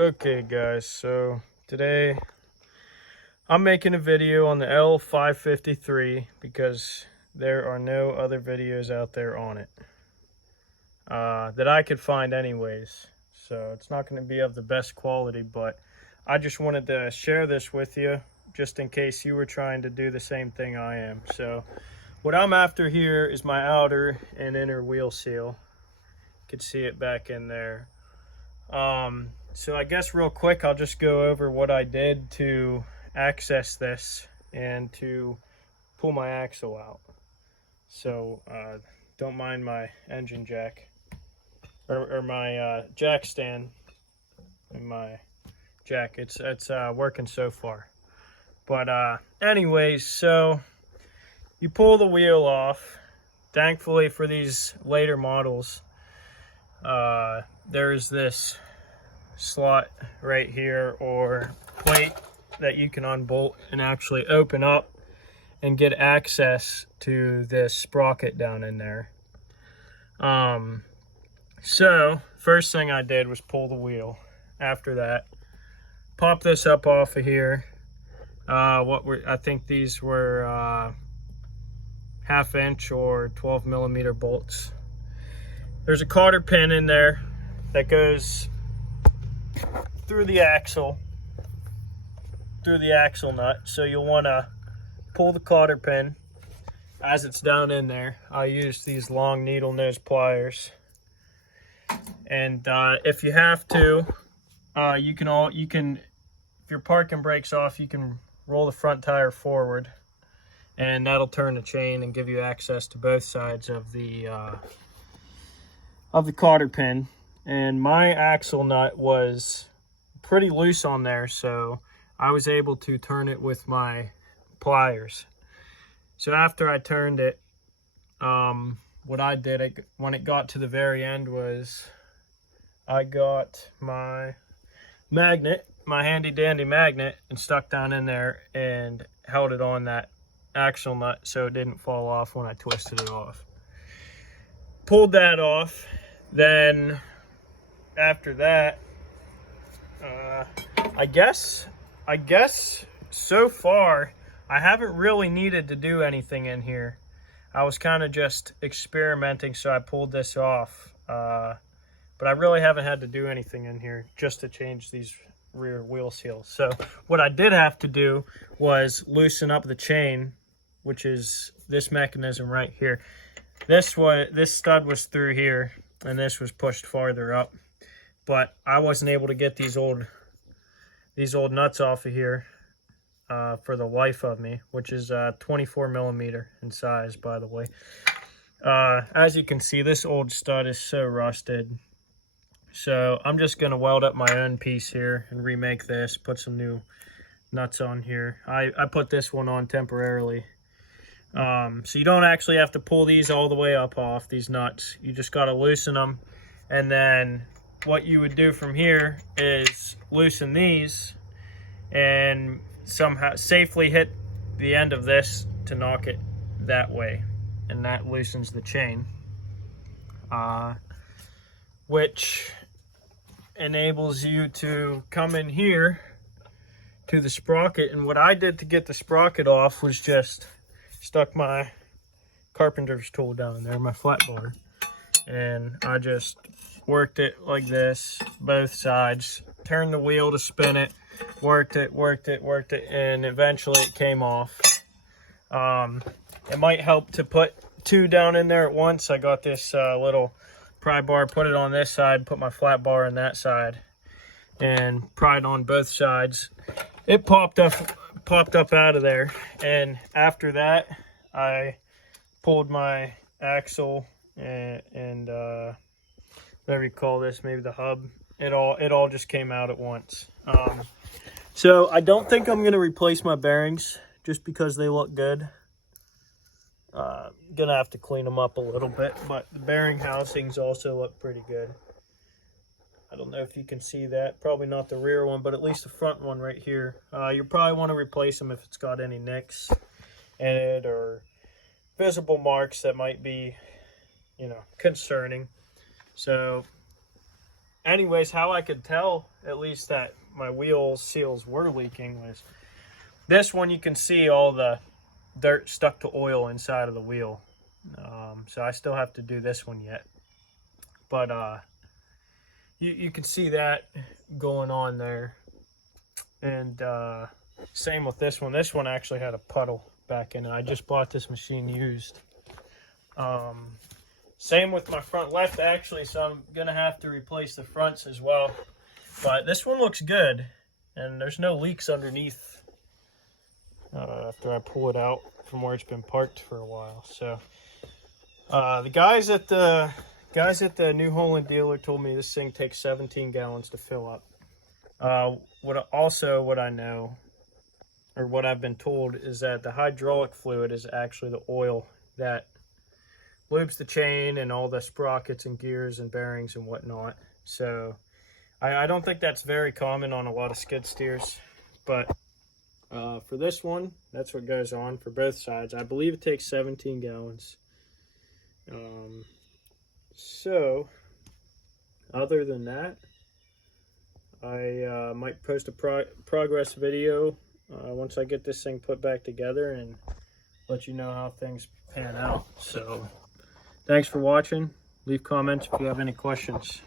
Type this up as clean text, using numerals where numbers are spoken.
Okay guys, so today I'm making a video on the L553 because there are no other videos out there on it that I could find anyways. So it's not going to be of the best quality, but I just wanted to share this with you just in case you were trying to do the same thing I am. So what I'm after here is my outer and inner wheel seal. You can see it back in there. So I guess real quick, I'll just go over what I did to access this and to pull my axle out. So don't mind my engine jack or my jack stand and my jack. It's working so far. But anyways, so you pull the wheel off. Thankfully for these later models, there's this slot right here or plate that you can unbolt and actually open up and get access to this sprocket down in there. So first thing I did was pull the wheel. After that, pop this up off of here. I think these were 1/2 inch or 12 millimeter bolts. There's a cotter pin in there that goes through the axle nut, so you'll want to pull the cotter pin as it's down in there. I use these long needle nose pliers, and if you have to, you can if your parking brake's off, you can roll the front tire forward, and that'll turn the chain and give you access to both sides of the cotter pin. And my axle nut was pretty loose on there, so I was able to turn it with my pliers. So after I turned it, what I did when it got to the very end was I got my magnet, my handy dandy magnet, and stuck down in there and held it on that axle nut so it didn't fall off when I twisted it off. Pulled that off. Then after that, I guess so far I haven't really needed to do anything in here. I was kind of just experimenting, so I pulled this off, but I really haven't had to do anything in here just to change these rear wheel seals. So what I did have to do was loosen up the chain, which is this mechanism right here. This stud was through here and this was pushed farther up, but I wasn't able to get these old nuts off of here for the life of me, which is 24 millimeter in size, by the way. As you can see, this old stud is so rusted, so I'm just going to weld up my own piece here and remake this, put some new nuts on here. I put this one on temporarily. So you don't actually have to pull these all the way up off these nuts. You just got to loosen them, and then what you would do from here is loosen these and somehow safely hit the end of this to knock it that way, and that loosens the chain, which enables you to come in here to the sprocket. And what I did to get the sprocket off was just stuck my carpenter's tool down in there, my flat bar, and I just worked it like this, both sides, turned the wheel to spin it, worked it, and eventually it came off. It might help to put two down in there at once. I got this little pry bar, put it on this side, put my flat bar on that side, and pried on both sides. It popped up out of there, and after that I pulled my axle and whatever you call this, maybe the hub. It all just came out at once. So I don't think I'm going to replace my bearings just because they look good. Gonna have to clean them up a little bit, but the bearing housings also look pretty good. I don't know if you can see that. Probably not the rear one, but at least the front one right here. You probably want to replace them if it's got any nicks in it or visible marks that might be, concerning. So anyways, how I could tell at least that my wheel seals were leaking was this one. You can see all the dirt stuck to oil inside of the wheel. So I still have to do this one yet. But you can see that going on there. And same with this one. This one actually had a puddle back in it. I just bought this machine used. Same with my front left, actually, so I'm going to have to replace the fronts as well. But this one looks good, and there's no leaks underneath after I pull it out from where it's been parked for a while. So the guys at the New Holland dealer told me this thing takes 17 gallons to fill up. What I know, or what I've been told, is that the hydraulic fluid is actually the oil that lubes the chain and all the sprockets and gears and bearings and whatnot. So I don't think that's very common on a lot of skid steers, but for this one, that's what goes on for both sides. I believe it takes 17 gallons. So other than that, I might post a progress video once I get this thing put back together and let you know how things pan out. So thanks for watching. Leave comments if you have any questions.